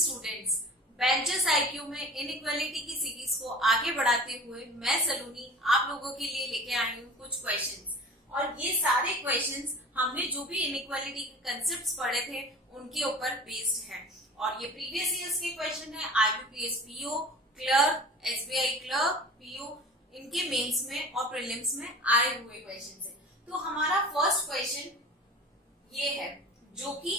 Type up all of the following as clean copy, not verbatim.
Students, benches IQ में inequality की series को आगे बढ़ाते हुए मैं सलोनी आप लोगों के लिए लेके आई हूँ कुछ क्वेश्चंस। और ये सारे क्वेश्चंस हमने जो भी इनइक्वालिटी के कंसेप्ट्स पढ़े थे उनके ऊपर बेस्ड है। और ये प्रीवियस ईयर्स के क्वेश्चन है, IBPS PO, clerk, SBI clerk, PO, इनके मेंस में और प्रीलिम्स में आए हुए क्वेश्चन है। तो हमारा फर्स्ट क्वेश्चन ये है जो कि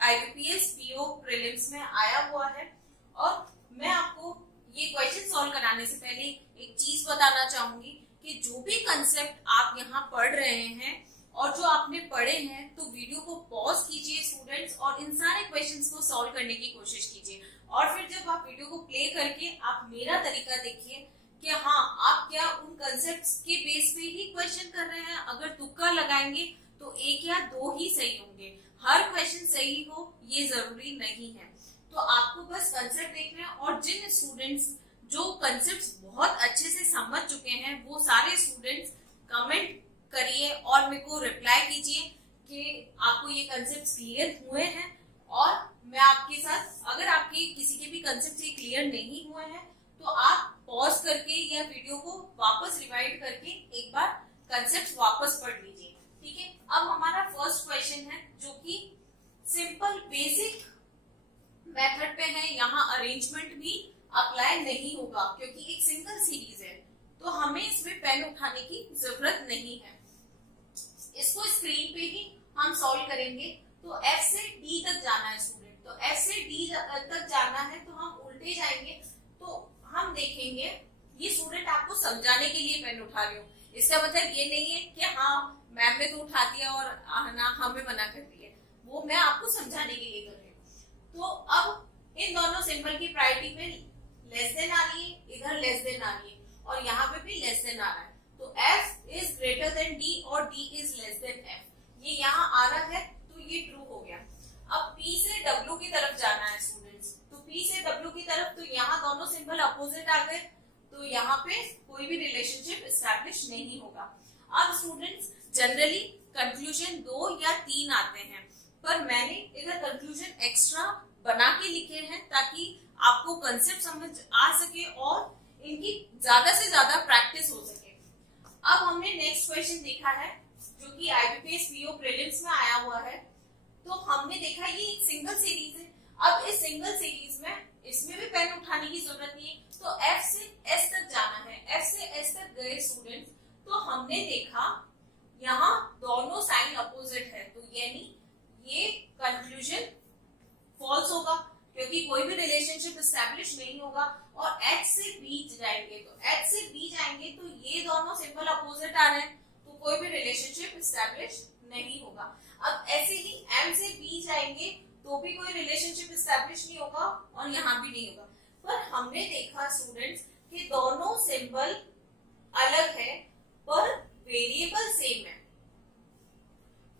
IBPS पीओ प्रीलिम्स में आया हुआ है। और मैं आपको ये क्वेश्चन सॉल्व कराने से पहले एक चीज बताना चाहूंगी कि जो भी कंसेप्ट आप यहाँ पढ़ रहे हैं और जो आपने पढ़े हैं तो वीडियो को पॉज कीजिए स्टूडेंट्स और इन सारे क्वेश्चंस को सॉल्व करने की कोशिश कीजिए। और फिर जब आप वीडियो को प्ले करके आप मेरा तरीका देखिए कि हाँ आप क्या उन कंसेप्ट्स के बेस पे ही क्वेश्चन कर रहे हैं। अगर तुक्का लगाएंगे तो एक या दो ही सही होंगे, हर क्वेश्चन सही हो ये जरूरी नहीं है। तो आपको बस कंसेप्ट देखना है और जिन स्टूडेंट्स जो कंसेप्ट्स बहुत अच्छे से समझ चुके हैं वो सारे स्टूडेंट्स कमेंट करिए और मेरे को रिप्लाई कीजिए कि आपको ये कंसेप्ट्स क्लियर हुए हैं। और मैं आपके साथ, अगर आपके किसी के भी कंसेप्ट ये क्लियर नहीं हुए हैं तो आप पॉज करके या वीडियो को वापस रिवाइंड करके एक बार कंसेप्ट वापस पढ़ लीजिए, ठीक है। अब हमारा फर्स्ट क्वेश्चन है जो कि सिंपल बेसिक मेथड पे है। यहाँ अरेंजमेंट भी अप्लाई नहीं होगा क्योंकि एक सिंगल सीरीज है तो हमें इसमें पेन उठाने की जरूरत नहीं है। इसको स्क्रीन पे ही हम सॉल्व करेंगे। तो F से D तक जाना है स्टूडेंट, तो F से D तक जाना है तो हम उल्टे जाएंगे। तो हम देखेंगे, ये स्टूडेंट आपको समझाने के लिए पेन उठा रही हूँ, इसका मतलब ये नहीं है कि हाँ मैम ने तो उठा दिया और ना हमें मना कर दिया, वो मैं आपको समझाने के लिए कर रही हूँ। तो अब इन दोनों सिंबल की प्रायोरिटी में लेस देन आ रही है, इधर लेस देन आ रही है और यहाँ पे भी लेस देन आ रहा है। तो F is greater then D और D is less then F, ये यहाँ आ रहा है तो ये ट्रू हो गया। अब P से W की तरफ जाना है स्टूडेंट्स, तो P से W की तरफ, तो यहाँ दोनों सिंबल अपोजिट आ गए तो यहाँ पे कोई भी रिलेशनशिप एस्टैब्लिश नहीं होगा। अब स्टूडेंट्स जनरली कंक्लूजन 2 या 3 आते हैं, पर मैंने इधर कंक्लूजन एक्स्ट्रा बना के लिखे हैं ताकि आपको कंसेप्ट समझ आ सके और इनकी ज्यादा से ज्यादा प्रैक्टिस हो सके। अब हमने नेक्स्ट क्वेश्चन देखा है जो कि IBPS पीओ प्रीलिम्स में आया हुआ है। तो हमने देखा ये एक सिंगल सीरीज है। अब इस सिंगल सीरीज में इसमें भी पेन उठाने की जरूरत नहीं है, तो F से S तक जाना है। F से S तक गए स्टूडेंट्स तो हमने देखा यहाँ दोनों साइन अपोजिट है, तो यानी ये कंक्लूजन फॉल्स होगा क्योंकि कोई भी रिलेशनशिप एस्टैब्लिश नहीं होगा। और H से B जाएंगे, तो H से B जाएंगे तो ये दोनों सिंबल अपोजिट आ रहे हैं तो कोई भी रिलेशनशिप एस्टैब्लिश नहीं होगा। अब ऐसे ही M से B जाएंगे तो भी कोई रिलेशनशिप एस्टैब्लिश नहीं होगा और यहाँ भी नहीं होगा। पर हमने देखा स्टूडेंट्स कि दोनों सिंबल अलग है पर वेरिएबल सेम है।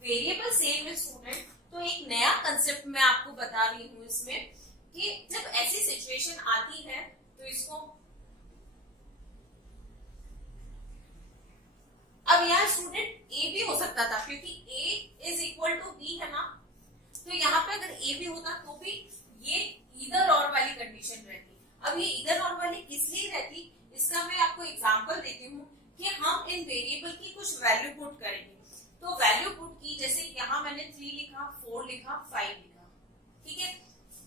वेरिएबल सेम है स्टूडेंट, तो एक नया कंसेप्ट मैं आपको बता रही हूँ इसमें कि जब ऐसी सिचुएशन आती है तो इसको, अब यहाँ स्टूडेंट A भी हो सकता था क्योंकि A is equal to B है ना, तो यहाँ पे अगर A भी होता तो भी ये इधर और वाली कंडीशन रहती। अब ये इधर और वाली किस लिए रहती, इसका मैं आपको एग्जांपल देती हूँ कि हम इन वेरिएबल की कुछ वैल्यू पुट करेंगे। तो वैल्यू पुट की, जैसे यहाँ मैंने 3 लिखा, 4 लिखा, 5 लिखा, ठीक है।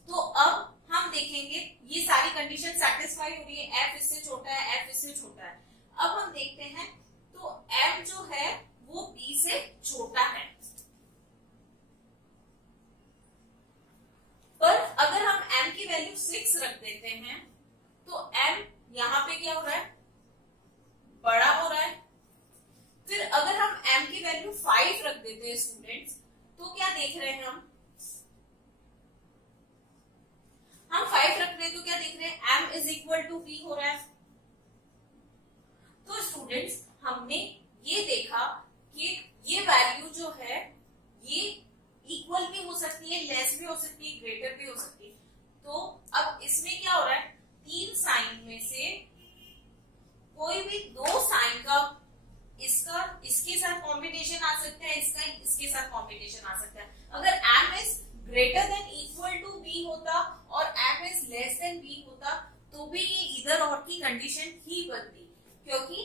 तो अब हम देखेंगे ये सारी कंडीशन सेटिस्फाई हो रही है, F इससे छोटा है, F इससे छोटा है। अब हम देखते हैं तो M जो है वो B से छोटा है, पर अगर हम M की वैल्यू 6 रख देते हैं तो M यहाँ पे क्या हो रहा है, बड़ा हो रहा है। फिर अगर हम M की वैल्यू 5 रख देते हैं स्टूडेंट्स तो क्या देख रहे हैं हम 5 रख रहे हैं तो क्या देख रहे हैं, M is equal to B हो रहा है। तो स्टूडेंट्स हमने ये देखा कि ये वैल्यू जो है ये इक्वल भी हो सकती है, लेस भी हो सकती है, ग्रेटर भी हो सकती है। तो अब इसमें क्या हो रहा है, 3 साइन में से कोई भी 2 साइन का इसका इसके साथ कॉम्बिनेशन आ सकता है, इसका इसके साथ कॉम्बिनेशन आ सकता है। अगर M is greater than equal to B होता और कंडीशन ही बनती, क्योंकि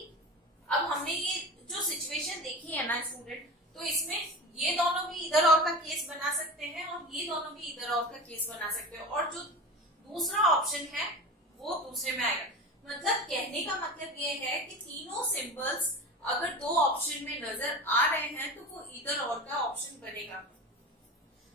अब हमने ये जो सिचुएशन देखी है ना स्टूडेंट, तो इसमें ये दोनों भी इधर और का केस बना सकते हैं और ये दोनों भी इधर और का केस बना सकते हैं, और जो दूसरा ऑप्शन है वो दूसरे में आएगा। मतलब कहने का मतलब ये है कि तीनों सिंबल्स अगर दो ऑप्शन में नजर आ रहे हैं तो वो इधर और का ऑप्शन बनेगा।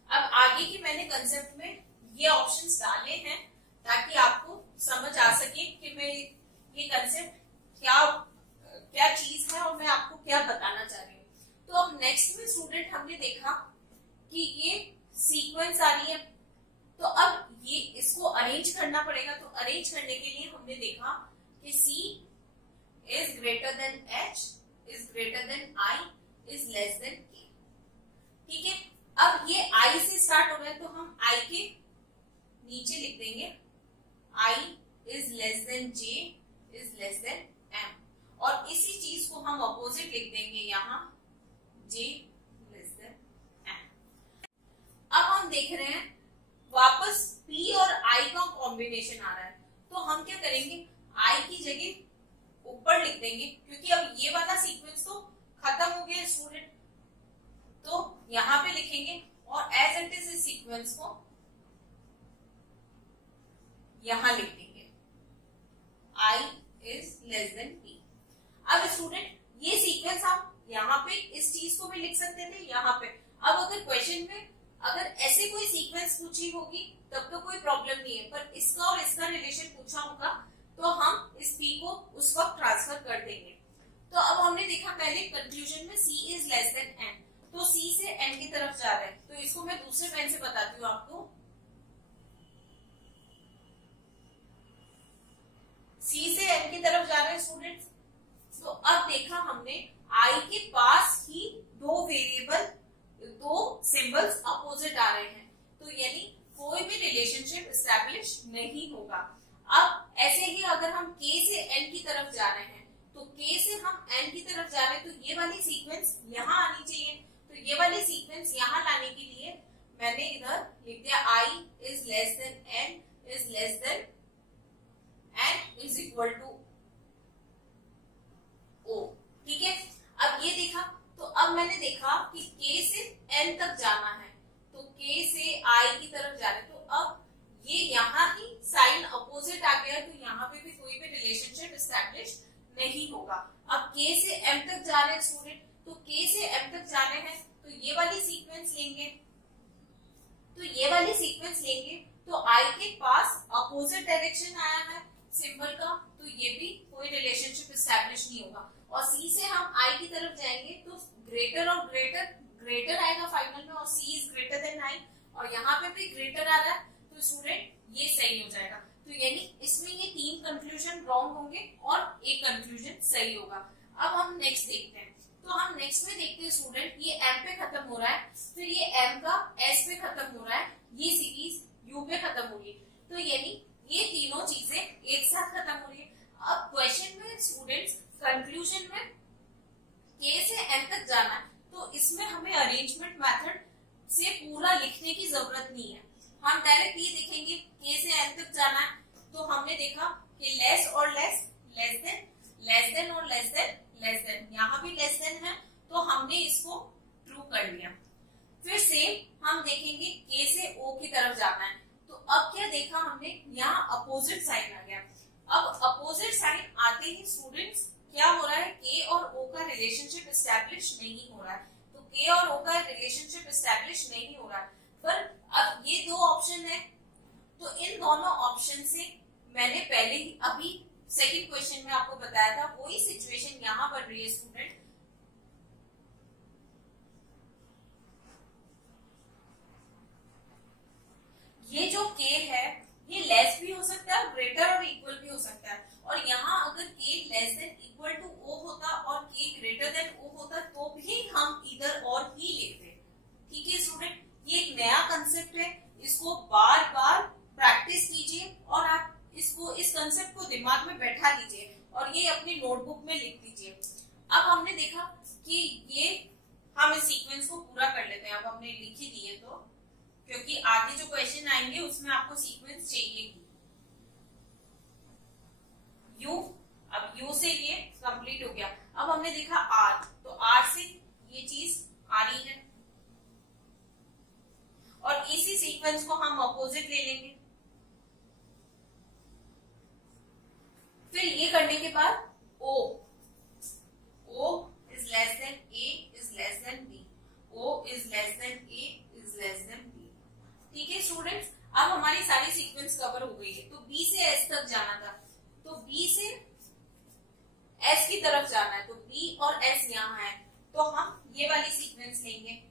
अब आगे की मैंने कंसेप्ट में ये ऑप्शंस डाले हैं ताकि आपको समझ आ सके कि मैं ये कंसेप्ट क्या चीज है और मैं आपको क्या बताना चाह रही हूँ। तो अब नेक्स्ट में स्टूडेंट हमने देखा कि ये सीक्वेंस आ रही है, तो अब ये इसको अरेंज करना पड़ेगा। तो अरेंज करने के लिए हमने देखा कि C is greater then H is greater then I is less then K। ठीक है, अब ये I से स्टार्ट हो रहा है तो हम I के नीचे लिख देंगे I is less then J is less then M, और इसी चीज को हम अपोजिट लिख देंगे यहाँ J लेस देन M। अब हम देख रहे हैं वापस P और I का कॉम्बिनेशन आ रहा है, तो हम क्या करेंगे, I की जगह ऊपर लिख देंगे, क्योंकि अब ये वाला सीक्वेंस तो खत्म हो गया स्टूडेंट, तो यहां पे लिखेंगे और एज इट इज इस सीक्वेंस को यहां लिख देंगे I is less then P। अब स्टूडेंट ये सीक्वेंस आप यहाँ पे इस चीज को भी लिख सकते थे यहाँ पे। अब अगर क्वेश्चन में अगर ऐसे कोई सीक्वेंस पूछी होगी तब तो कोई प्रॉब्लम नहीं है, पर इसका और इसका रिलेशन पूछा होगा तो हम इस P को उस वक्त ट्रांसफर कर देंगे। तो अब हमने देखा पहले कंक्लूजन में C is less than N, तो C से N की तरफ जा रहा है, तो इसको मैं दूसरे पेन से बताती हूँ आपको। C से N की तरफ जा रहे हैं स्टूडेंट्स, तो अब देखा हमने I के पास ही दो वेरिएबल दो सिंबल्स अपोजिट आ रहे हैं, तो यानी कोई भी रिलेशनशिप एस्टैब्लिश नहीं होगा। अब ऐसे ही अगर हम K से N की तरफ जा रहे हैं, तो K से हम N की तरफ जा रहे हैं, तो ये वाली सीक्वेंस यहाँ आनी चाहिए। तो ये वाली सीक्वेंस यहाँ लाने के लिए मैंने इधर लिख दिया I is less than N is less than N is equal to O। ठीक है, अब ये देखा, तो अब मैंने देखा कि K से N तक जाना है, तो K से I की तरफ जा रहे, तो अब ये यहाँ ही साइन अपोजिट आ गया, तो यहाँ पे भी कोई भी रिलेशनशिप एस्टैब्लिश नहीं होगा। अब K से M तक जा रहे हैं स्टूडेंट, तो K से M तक जाने हैं, तो ये वाली सीक्वेंस लेंगे, तो ये वाली सीक्वेंस लेंगे, तो I के पास अपोजिट डायरेक्शन आया है सिंबल का, तो ये भी कोई रिलेशनशिप एस्टैब्लिश नहीं होगा। और C से हम I की तरफ जाएंगे तो ग्रेटर और ग्रेटर आएगा फाइनल में, और C is greater then I, और यहाँ पे भी ग्रेटर आ रहा है, तो स्टूडेंट ये सही हो जाएगा। तो यानी इसमें ये तीन कंक्लूजन रॉन्ग होंगे और एक कंक्लूजन सही होगा। अब हम नेक्स्ट देखते हैं, तो हम नेक्स्ट में देखते हैं स्टूडेंट, ये M पे खत्म हो रहा है, फिर ये M का S पे खत्म हो रहा है, ये सीरीज U पे खत्म हो रही है, तो यानी ये तीनों चीजें एक साथ खत्म हो रही है। अब क्वेश्चन में स्टूडेंट्स कंक्लूजन में K से M तक जाना है, तो इसमें हमें अरेंजमेंट मेथड से पूरा लिखने की जरूरत नहीं है, हम डायरेक्ट ये देखेंगे K से M तक जाना है, तो हमने देखा कि लेस और लेस, लेस देन और लेस देन, यहाँ भी लेस देन है, तो हमने इसको ट्रू कर लिया। फिर से हम देखेंगे K से O की तरफ जाना है, तो अब क्या देखा हमने, यहाँ अपोजिट साइन आ गया। अब अपोजिट साइन आते ही स्टूडेंट्स क्या हो रहा है, K और O का रिलेशनशिप एस्टैब्लिश नहीं हो रहा है, तो K और O का रिलेशनशिप एस्टैब्लिश नहीं हो रहा है। पर अब ये दो ऑप्शन है, तो इन दोनों ऑप्शन से मैंने पहले ही अभी सेकंड क्वेश्चन में आपको बताया था, वही सिचुएशन यहाँ बन रही है स्टूडेंट। ये जो K है ये लेस भी हो सकता है, ग्रेटर और इक्वल भी हो सकता है, और यहाँ अगर K less than equal to O होता और K ग्रेटर देन O होता तो भी हम इधर और ही लिखते। ठीक है स्टूडेंट, ये एक नया कंसेप्ट है, इसको बार बार प्रैक्टिस कीजिए और आप इसको इस कंसेप्ट को दिमाग में बैठा लीजिए और ये अपनी नोटबुक में लिख दीजिए। अब हमने देखा कि ये हम इस सीक्वेंस को पूरा कर लेते हैं, अब हमने लिख ही दिए, तो क्योंकि आगे जो क्वेश्चन आएंगे उसमें आपको सीक्वेंस चाहिए। U हमने देखा आर, तो आर से ये चीज आ रही है और इसी सीक्वेंस को हम अपोजिट ले लेंगे। फिर ये करने के बाद O is less than A is less than B, O is less than A is less than B। ठीक है स्टूडेंट्स, अब हमारी सारी सीक्वेंस कवर हो गई है। तो B से S तक जाना था, तो B से S की तरफ जाना है, तो B और S यहाँ है, तो हम ये वाली सीक्वेंस लेंगे।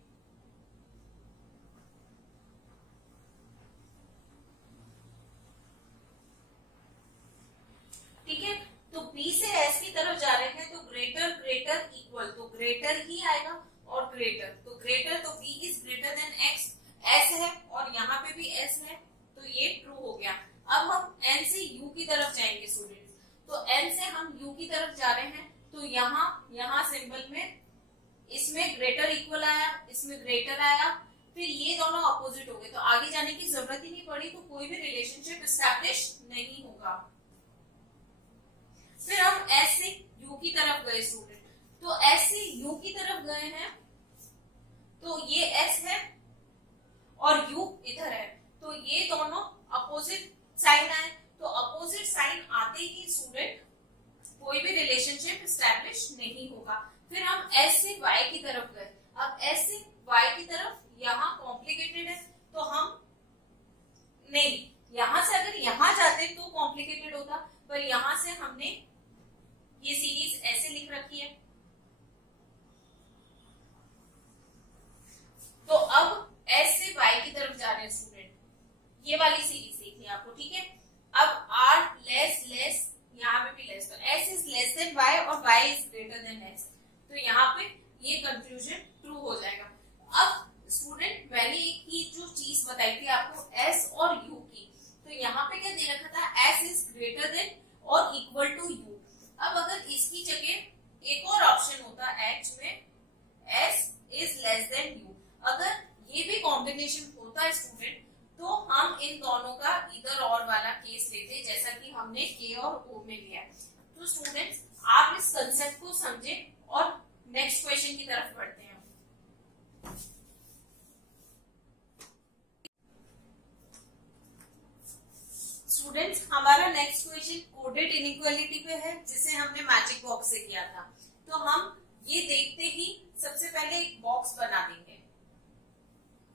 ठीक है, तो B से S की तरफ जा रहे हैं, तो ग्रेटर ग्रेटर इक्वल, तो ग्रेटर ही आएगा और ग्रेटर, तो ग्रेटर, तो B is greater then X, S है और यहाँ पे भी S है, तो ये ट्रू हो गया। अब हम N से U की तरफ जाएंगे स्टूडेंट्स, तो N से हम U की तरफ जा रहे हैं, तो यहाँ सिंबल में इसमें ग्रेटर इक्वल आया, इसमें ग्रेटर आया, फिर ये दोनों अपोजिट हो गए, तो आगे जाने की जरूरत ही नहीं पड़ी, तो कोई भी रिलेशनशिप एस्टैब्लिश नहीं होगा। फिर हम S से U की तरफ गए स्टूडेंट, तो S से U की तरफ गए हैं, तो ये S है और U इधर है, तो ये दोनों अपोजिट साइन आए, तो अपोजिट साइन आते ही स्टूडेंट कोई भी रिलेशनशिप एस्टैब्लिश नहीं होगा। फिर हम S से Y की तरफ गए, अब S से Y की तरफ यहाँ कॉम्प्लिकेटेड है, तो हम नहीं, यहां से अगर यहां जाते तो कॉम्प्लिकेटेड होता, पर यहां से हमने ये सीरीज ऐसे लिख रखी है। तो अब S से Y की तरफ जा रहे हैं स्टूडेंट, ये वाली सीरीज देखनी है आपको। ठीक है, अब R लेस लेस, यहाँ पे भी लेस, तो S is less then Y और Y is greater then S, तो यहाँ पे ये कंक्लूजन ट्रू हो जाएगा। अब स्टूडेंट मैंने एक जो चीज बताई थी आपको S और U की, तो यहाँ पे क्या दे रखा था, S इज ग्रेटर देन और इक्वल टू U। अब अगर इसकी जगह एक और ऑप्शन होता H में S is less then U, अगर ये भी कॉम्बिनेशन होता स्टूडेंट, तो हम इन दोनों का इधर और वाला केस लेते, जैसा कि हमने K और O में लिया। तो स्टूडेंट्स आप इस कंसेप्ट को समझे और नेक्स्ट क्वेश्चन की तरफ बढ़ते हैं। स्टूडेंट्स हमारा नेक्स्ट क्वेश्चन कोडेड इनइक्वालिटी पे है, जिसे हमने मैजिक बॉक्स से किया था। तो हम ये देखते ही सबसे पहले एक बॉक्स बना देंगे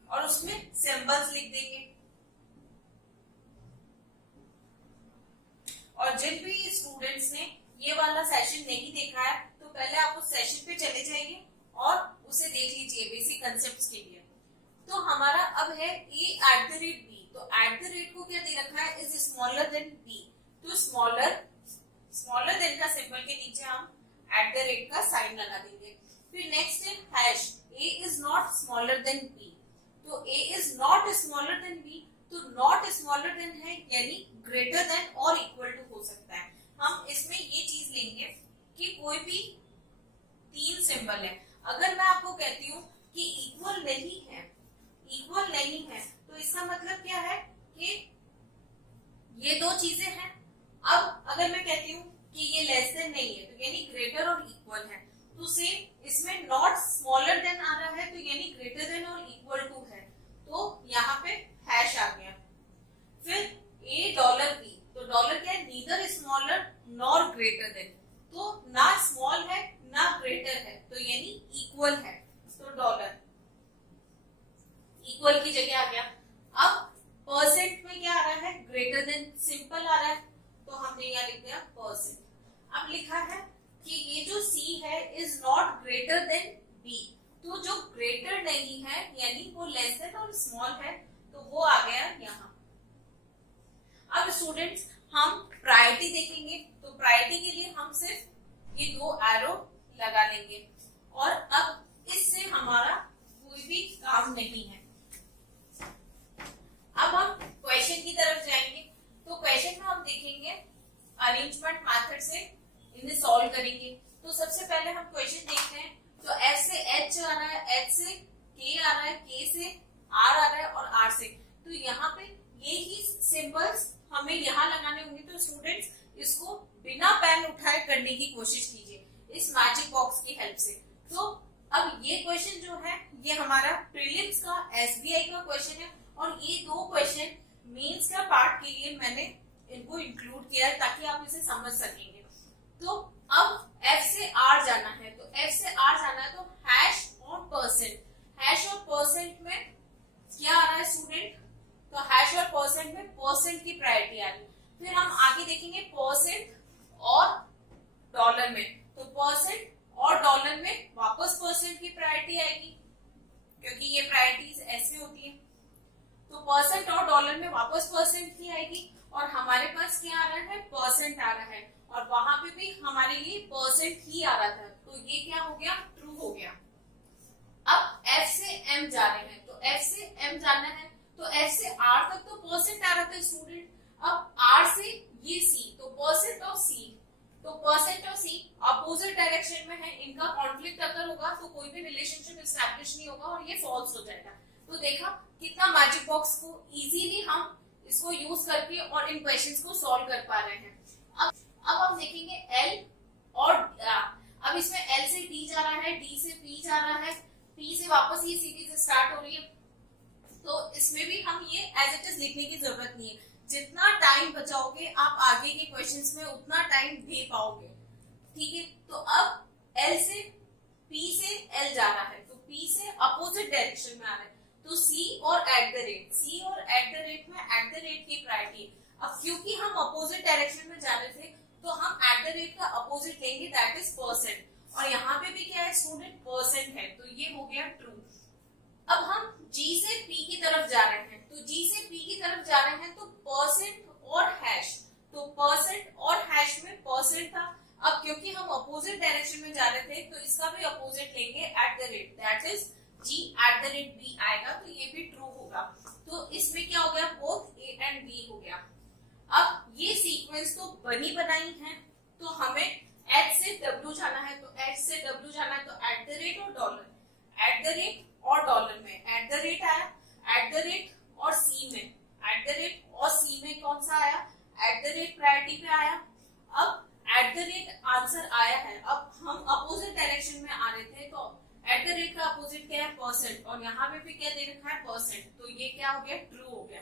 और उसमें सिंबल्स लिख देंगे, और जिन भी स्टूडेंट्स ने ये वाला सेशन नहीं देखा है, तो पहले आप उस सेशन पे चले जाइए और उसे देख लीजिए बेसिक कंसेप्ट्स के लिए। तो हमारा अब है A@B, तो @ को क्या दे रखा है, इज स्मॉलर देन B, तो स्मॉलर देन का सिंबल के नीचे हम @ का साइन लगा देंगे। फिर नेक्स्ट है hash, A is not smaller than B, तो A is not smaller than B, तो नॉट स्मॉलर देन है यानी ग्रेटर देन और इक्वल टू हो सकता है। हम इसमें ये चीज लेंगे कि कोई भी 3 सिंबल है, अगर मैं आपको कहती हूँ कि इक्वल नहीं है, तो इसका मतलब क्या है कि ये दो चीजें हैं। अब अगर मैं कहती हूँ कि ये लेस देन नहीं है, तो यानी ग्रेटर और इक्वल है, तो सेम इसमें नॉट स्मॉलर देन आ रहा है, तो यानी ग्रेटर देन और इक्वल टू है, तो यहाँ पे हैश आ गया। फिर $, तो डॉलर क्या है, neither smaller nor greater than, तो ना स्मॉल है ना ग्रेटर है, तो यानी इक्वल है, तो डॉलर इक्वल की जगह आ गया। अब परसेंट में क्या आ रहा है, ग्रेटर देन सिंपल आ रहा है, तो हमने यहाँ लिख दिया परसेंट। अब लिखा है कि ये जो C है is not greater than B, तो जो ग्रेटर नहीं है यानी वो लेस देन और स्मॉल है, तो वो आ गया यहाँ। अब स्टूडेंट्स हम प्रायोरिटी देखेंगे, तो प्रायोरिटी के लिए हम सिर्फ ये 2 एरो लगा लेंगे, और अब इससे हमारा कोई भी काम नहीं है। अब हम क्वेश्चन की तरफ जाएंगे, तो क्वेश्चन में हम देखेंगे अरेंजमेंट मेथड से इन्हें सॉल्व करेंगे। तो सबसे पहले हम क्वेश्चन देखते हैं, तो F से H आ रहा है, H से K आ रहा है, K से R आ रहा है और R से, तो यहाँ पे ये ही सिंबल्स हमें यहाँ लगाने होंगे। तो स्टूडेंट्स इसको बिना पेन उठाए करने की कोशिश कीजिए, इस मैजिक बॉक्स की हेल्प से। तो अब ये क्वेश्चन जो है ये हमारा प्रीलिम्स का एसबीआई का क्वेश्चन है और ये दो क्वेश्चन मेंस का पार्ट के लिए मैंने इनको इंक्लूड किया है ताकि आप इसे समझ सकेंगे। तो अब एफ से आर जाना है, तो एफ से आर जाना है तो हैश और परसेंट, हैश और परसेंट में क्या आ रहा है स्टूडेंट, तो हैश और परसेंट में परसेंट की प्रायोरिटी आ रही है। फिर हम आगे देखेंगे परसेंट और डॉलर में, तो परसेंट और डॉलर में वापस परसेंट की प्रायोरिटी आएगी क्योंकि ये प्रायोरिटीज ऐसे होती है। तो परसेंट और डॉलर में वापस परसेंट की आएगी और हमारे पास क्या आ रहा है, परसेंट आ रहा है और वहां पे भी हमारे लिए परसेंट ही आ रहा था, तो ये क्या हो गया, ट्रू हो गया। अब एफ से एम जा रहे हैं, तो एफ से एम जाना है, तो एफ से आर तक तो परसेंट आ रहा था स्टूडेंट, अब आर से ये सी, तो परसेंट ऑफ सी, तो percent of C opposite direction में है, इनका कॉन्फ्लिक्ट अगर होगा तो कोई भी रिलेशनशिप एस्टैब्लिश नहीं होगा और ये फॉल्स हो जाएगा। तो देखा कितना मैजिक बॉक्स को इजीली हम इसको यूज करके और इन क्वेश्चंस को सॉल्व कर पा रहे हैं। अब हम देखेंगे एल और अब इसमें एल से डी जा रहा है, डी से पी जा रहा है, पी से वापस ये सीरीज स्टार्ट हो रही है, तो इसमें भी हम ये एज इट इज लिखने की जरूरत नहीं है, जितना टाइम बचाओगे आप आगे के क्वेश्चंस में उतना टाइम दे पाओगे, ठीक है। तो अब एल से पी से एल जा रहा है, तो पी से अपोजिट डायरेक्शन में आ रहा है, तो सी और एट द रेट, सी और एट द रेट में एट द रेट की प्रायोरिटी। अब क्योंकि हम अपोजिट डायरेक्शन में जा रहे थे तो हम एट द रेट का अपोजिट लेंगे, दैट इज परसेंट, और यहाँ पे भी क्या है स्टूडेंट, परसेंट है, तो ये हो गया ट्रू। अब हम जी से पी की तरफ जा रहे हैं, तो जी से पी की तरफ जा रहे हैं तो परसेंट और हैश, तो परसेंट और हैश में परसेंट था, अब क्योंकि हम अपोजिट डायरेक्शन में जा रहे थे तो इसका भी अपोजिट लेंगे at the rate, that is G at the rate B आएगा, तो ये भी ट्रू होगा। तो इसमें क्या हो गया, बोथ ए एंड बी हो गया। अब ये सीक्वेंस तो बनी बनाई है, तो हमें एच से डब्ल्यू जाना है, तो एच से डब्ल्यू जाना है, तो एट द रेट और डॉलर, एट द रेट और डॉलर में एट द रेट आया, एट द रेट और सी में, एट द रेट और सी में कौन सा आया, एट द रेट प्रायोरिटी पे आया। अब एट द रेट आंसर आया है, अब हम अपोजिट डायरेक्शन में आ रहे थे, तो एट द रेट का अपोजिट क्या है, परसेंट, और यहाँ पे भी क्या दे रखा है, परसेंट, तो ये क्या हो गया, ट्रू हो गया।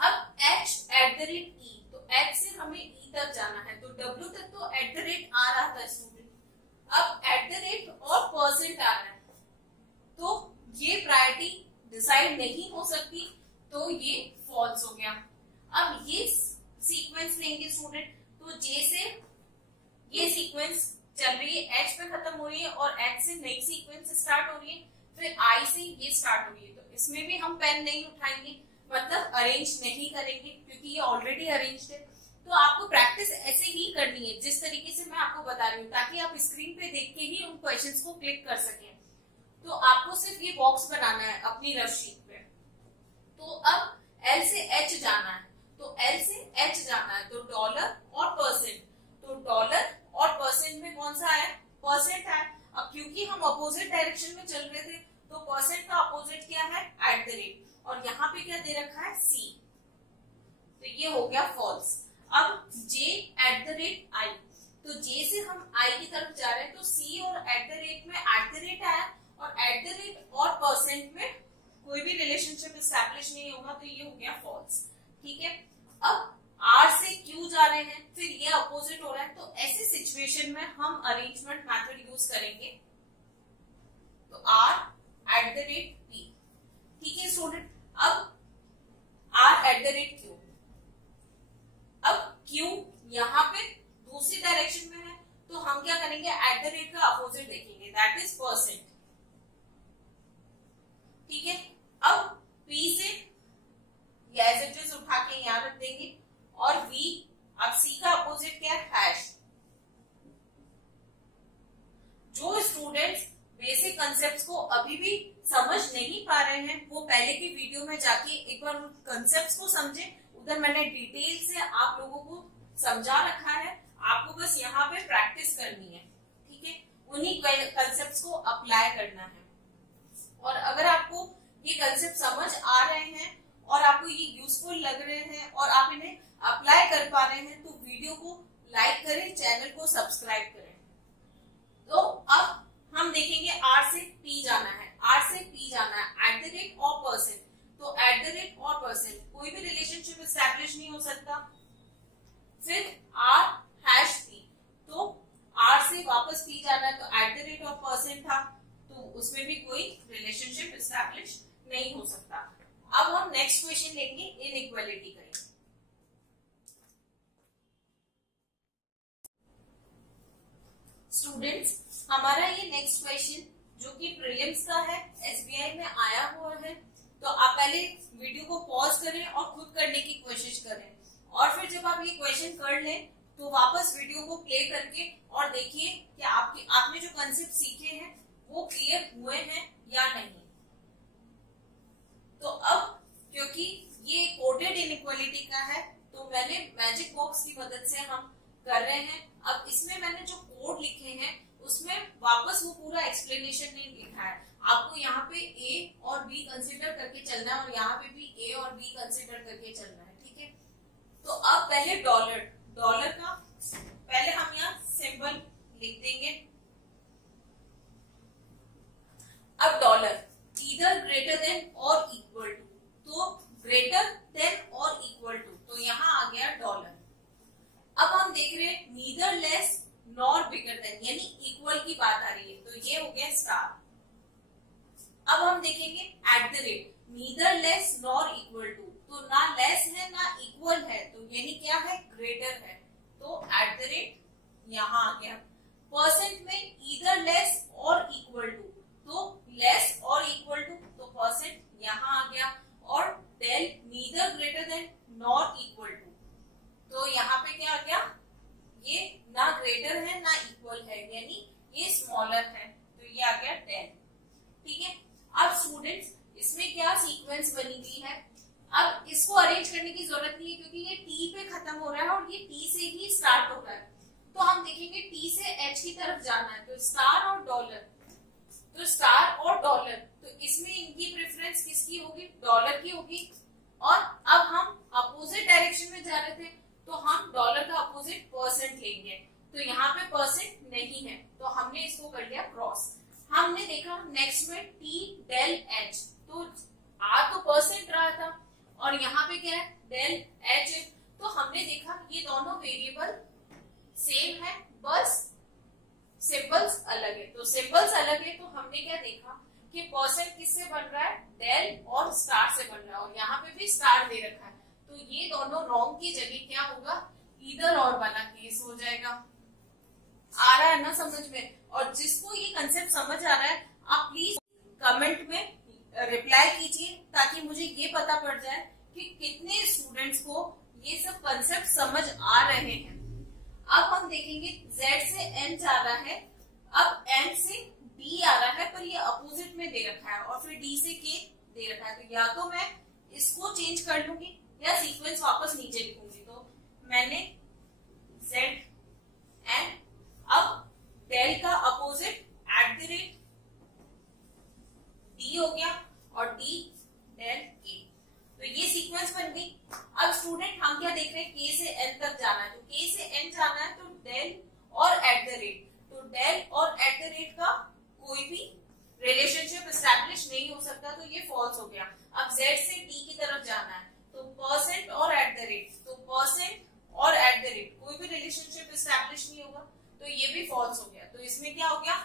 अब एच एट द रेट ई, तो एच से हमें ई तक जाना है, तो डब्ल्यू तक तो एट द रेट आ रहा था स्टूडेंट, अब एट द रेट और परसेंट आ रहा है, तो ये प्रायोरिटी डिसाइड नहीं हो सकती, तो ये फॉल्स हो गया। अब ये सीक्वेंस लेंगे स्टूडेंट, तो जे से ये सीक्वेंस चल रही है, एच पे खत्म हो रही है और एच से नई सीक्वेंस स्टार्ट हो रही है, फिर आई से ये स्टार्ट हो रही है, तो इसमें भी हम पेन नहीं उठाएंगे, मतलब अरेंज नहीं करेंगे क्योंकि ये ऑलरेडी अरेंज्ड है। तो आपको प्रैक्टिस ऐसे ही करनी है जिस तरीके से मैं आपको बता रही हूँ, ताकि आप स्क्रीन पे देख के ही उन क्वेश्चंस को क्लिक कर सकें। तो आपको सिर्फ ये बॉक्स बनाना है अपनी रफ शीट पे। तो अब एल से एच जाना है, तो एल से एच जाना है, तो डॉलर और परसेंट, तो डॉलर और परसेंट में कौन सा आया, परसेंट आया। अब क्योंकि हम अपोजिट डायरेक्शन में चल रहे थे तो परसेंट का अपोजिट क्या है, एट द रेट, और यहाँ पे क्या दे रखा है, सी, तो ये हो गया फॉल्स। अब जे एट द रेट आई, तो जे से हम आई की तरफ जा रहे हैं, तो सी और एट द रेट में एट द रेट आया, और एट द रेट और परसेंट में कोई भी रिलेशनशिप एस्टैब्लिश नहीं होगा, तो ये हो गया फॉल्स, ठीक है। अब आर से क्यू जा रहे हैं, फिर ये अपोजिट हो रहा है, तो ऐसी सिचुएशन में हम अरेंजमेंट मेथड यूज करेंगे, तो R at the rate P, ठीक है स्टूडेंट। अब R at the rate Q, अब क्यू यहाँ पे दूसरी डायरेक्शन में है, तो हम क्या करेंगे, एट द रेट का अपोजिट देखेंगे, दैट इज परसेंट, ठीक है। अब पी से एज इट इज उठा के यहां रख देंगे, और वी, अब सी का अपोजिट क्या है, हैश। जो स्टूडेंट्स बेसिक कंसेप्ट्स को अभी भी समझ नहीं पा रहे हैं वो पहले की वीडियो में जाके एक बार उन कंसेप्ट्स को समझे, उधर मैंने डिटेल से आप लोगों को समझा रखा है, आपको बस यहाँ पे प्रैक्टिस करनी है, ठीक है, उन्हीं कंसेप्ट्स को अप्लाई करना है। और अगर आपको ये कंसेप्ट समझ आ रहे हैं और आपको ये यूजफुल लग रहे हैं और आप इन्हें अप्लाई कर पा रहे हैं, तो वीडियो को लाइक करें, चैनल को सब्सक्राइब करें। तो अब हम देखेंगे आर से पी जाना है, आर से पी जाना है, एट द रेट और परसेंट। तो एट द रेट और परसेंट कोई भी रिलेशनशिप एस्टैब्लिश नहीं हो सकता। फिर आर हैश पी, तो आर से वापस पी जाना है, तो एट द रेट और परसेंट था, तो उसमें भी कोई रिलेशनशिप एस्टैब्लिश नहीं हो सकता। अब हम नेक्स्ट क्वेश्चन लेंगे इनइक्वालिटी का। स्टूडेंट्स, हमारा ये नेक्स्ट क्वेश्चन जो कि प्रीलिम्स का है, एसबीआई में आया हुआ है, तो आप पहले वीडियो को पॉज करें और खुद करने की कोशिश करें, और फिर जब आप ये क्वेश्चन कर लें तो वापस वीडियो को प्ले करके और देखिए कि आपने जो कंसेप्ट सीखे हैं वो क्लियर हुए हैं या नहीं। तो अब क्योंकि ये कोडेड इनइक्वालिटी का है, तो मैंने मैजिक बॉक्स की मदद से हम कर रहे हैं। अब इसमें मैंने जो कोड लिखे हैं उसमें वापस वो पूरा एक्सप्लेनेशन नहीं लिखा है। आपको यहाँ पे ए और बी कंसिडर करके चलना है और यहाँ पे भी ए और बी कंसिडर करके चलना है, ठीक है। तो अब पहले डॉलर का पहले हम यहाँ सिंबल लिख देंगे। अब डॉलर ईदर ग्रेटर देन और इक्वल टू, तो ग्रेटर देन और इक्वल टू, तो यहाँ आ गया डॉलर। अब हम देख रहे हैं neither less nor bigger than, यानी इक्वल की बात आ रही है, तो ये हो गया स्टार। अब हम देखेंगे at the rate, neither less nor equal to, तो ना लेस है ना इक्वल है, तो यानी क्या है, ग्रेटर है, तो एट द रेट यहां आ गया। परसेंट में ईदर लेस और इक्वल टू, तो लेस और इक्वल टू, तो परसेंट यहां आ गया। और del neither greater than nor equal to, तो यहाँ पे क्या आ गया, ये ना ग्रेटर है ना इक्वल है, यानी ये स्मॉलर है, तो ये आ गया डेल, ठीक है। अब स्टूडेंट्स, इसमें क्या सीक्वेंस बनी हुई है, अब इसको अरेंज करने की जरूरत नहीं है क्योंकि ये टी पे खत्म हो रहा है और ये टी से ही स्टार्ट हो रहा है। तो हम देखेंगे टी से एच की तरफ जाना है, तो स्टार और डॉलर, तो स्टार और डॉलर, तो इसमें इनकी प्रेफरेंस किसकी होगी, डॉलर की होगी। और अब हम अपोजिट डायरेक्शन में जा रहे थे, तो हम डॉलर का अपोजिट परसेंट लेंगे, तो यहाँ पे परसेंट नहीं है, तो हमने इसको कर लिया क्रॉस। हमने देखा नेक्स्ट में टी डेल एच, तो आर तो परसेंट रहा था और यहाँ पे क्या है, डेल एच, तो हमने देखा ये दोनों वेरिएबल सेम है, बस सिंबल्स अलग है। तो सिंबल्स अलग है, तो हमने क्या देखा कि परसेंट किससे बन रहा है, डेल और स्टार से बन रहा है, और यहाँ पे भी स्टार दे रखा है, तो ये दोनों रॉन्ग की जगह क्या होगा, ईदर और वाला केस हो जाएगा। आ रहा है ना समझ में? और जिसको ये कंसेप्ट समझ आ रहा है, आप प्लीज कमेंट में रिप्लाई कीजिए ताकि मुझे ये पता पड़ जाए कि कितने स्टूडेंट्स को ये सब कंसेप्ट समझ आ रहे हैं। अब हम देखेंगे Z से N जा रहा है, अब N से D आ रहा है, पर ये अपोजिट में दे रखा है, और फिर D से K दे रखा है, तो या तो मैं इसको चेंज कर लूंगी या सीक्वेंस वापस नीचे लिखूंगी। तो मैंने Z N, अब डेल का opposite eight the rate D हो गया और D डेल K, तो ये सीक्वेंस बन गई। अब स्टूडेंट हम क्या देख रहे हैं, K से N तक जाना है, तो K से N जाना है, तो डेल और एट द रेट, तो डेल और एट द रेट का कोई भी रिलेशनशिप एस्टैब्लिश नहीं हो सकता, तो ये फॉल्स हो गया। अब Z से T की तरफ जाना है, तो परसेंट और एट द रेट, तो परसेंट और एट द रेट कोई भी रिलेशनशिप एस्टैब्लिश नहीं होगा, तो ये भी फॉल्स हो गया। तो इसमें क्या हो गया,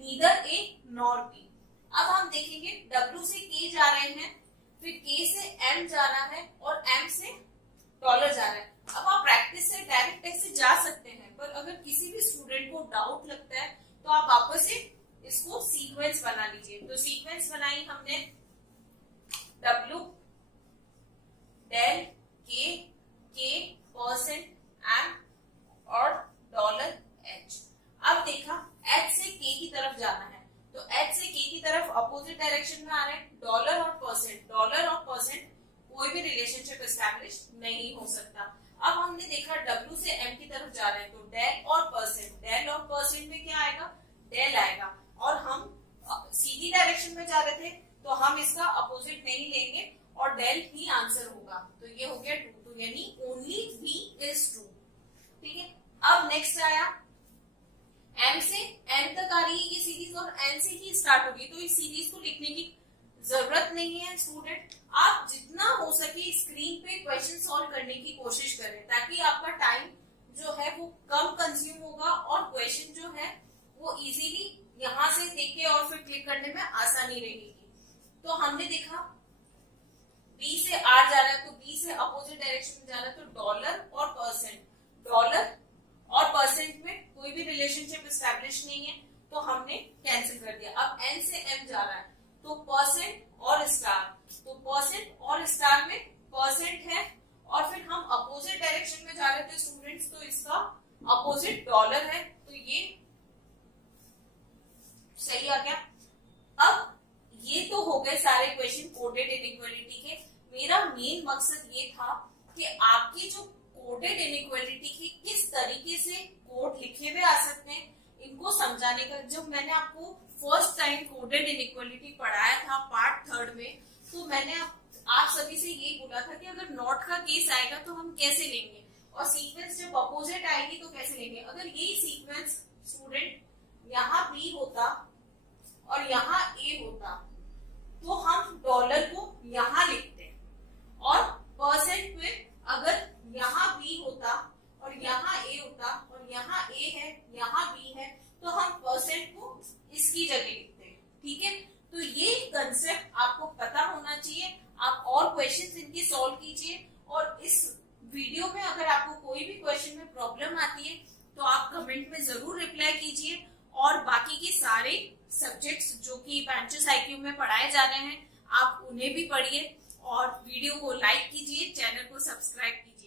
नीदर A नॉर B। अब हम देखेंगे W से K जा रहे हैं, फिर K से M जा रहा है और M से डॉलर जा रहा है। अब आप प्रैक्टिस से डायरेक्ट ऐसे जा सकते हैं, पर अगर किसी भी स्टूडेंट को डाउट लगता है तो आप वापस से इसको सीक्वेंस बना लीजिए। तो सीक्वेंस बनाई हमने, W del K percent M और डॉलर H। अब देखा H से K की तरफ जाना है, तो H से K की तरफ अपोजिट डायरेक्शन में आ रहे हैं, डॉलर और परसेंट कोई भी रिलेशनशिप एस्टैब्लिश नहीं हो सकता। अब हमने देखा W से M की तरफ जा रहे हैं, तो डेल और परसेंट में क्या आएगा, डेल आएगा, और हम सीधी डायरेक्शन में जा रहे थे तो हम इसका अपोजिट नहीं लेंगे और डेल ही आंसर होगा, तो ये हो गया ट्रू, तो यानी ओनली V इज ट्रू, ठीक है। अब नेक्स्ट आया M से N तक आ रही है ये सीरीज और N से ही स्टार्ट होगी, तो इस सीरीज को लिखने की जरूरत नहीं है स्टूडेंट। आप जितना हो सके स्क्रीन पे क्वेश्चन सॉल्व करने की कोशिश करें, ताकि आपका टाइम जो है वो कम कंज्यूम होगा और क्वेश्चन जो है वो इजीली यहाँ से देखे और फिर क्लिक करने में आसानी रहेगी। तो हमने देखा B से R जा रहा है, तो B से अपोजिट डायरेक्शन में जा रहा है, तो डॉलर और परसेंट, डॉलर और परसेंट में कोई भी रिलेशनशिप एस्टैब्लिश नहीं है, तो हमने कैंसिल कर दिया। अब N से M जा रहा है, तो परसेंट और स्टार, तो परसेंट और स्टार में परसेंट है और फिर हम अपोजिट डायरेक्शन में जा रहे थे स्टूडेंट्स, तो इसका अपोजिट डॉलर है, तो ये सही आ गया। अब ये तो हो गए सारे क्वेश्चन कोडेड इनइक्वालिटी के। मेरा मेन मकसद ये था कि आपकी जो कोडेड इनइक्वालिटी की किस तरीके से कोड लिखे हुए आ सकते हैं, इनको समझाने का। जब मैंने आपको फर्स्ट टाइम कोडेड इनइक्वालिटी पढ़ाया था पार्ट 3 में, तो मैंने आप सभी से यही बोला था कि अगर नॉट का केस आएगा तो हम कैसे लेंगे, और सीक्वेंस जब अपोजिट आएगी तो कैसे लेंगे। अगर यही सीक्वेंस स्टूडेंट यहाँ B होता और यहाँ A होता, तो हम डॉलर को यहाँ लिखते, और परसेंट में अगर यहाँ B होता और यहाँ A होता और यहाँ A है यहाँ B है, तो हम परसेंट को इसकी जगह लिखते हैं। ठीक है, तो ये कंसेप्ट आपको पता होना चाहिए। आप और क्वेश्चंस इनकी सॉल्व कीजिए, और इस वीडियो में अगर आपको कोई भी क्वेश्चन में प्रॉब्लम आती है तो आप कमेंट में जरूर रिप्लाई कीजिए, और बाकी के सारे सब्जेक्ट्स जो कि पैंचेस IQ में पढ़ाए जा रहे हैं आप उन्हें भी पढ़िए, और वीडियो को लाइक कीजिए, चैनल को सब्सक्राइब कीजिए।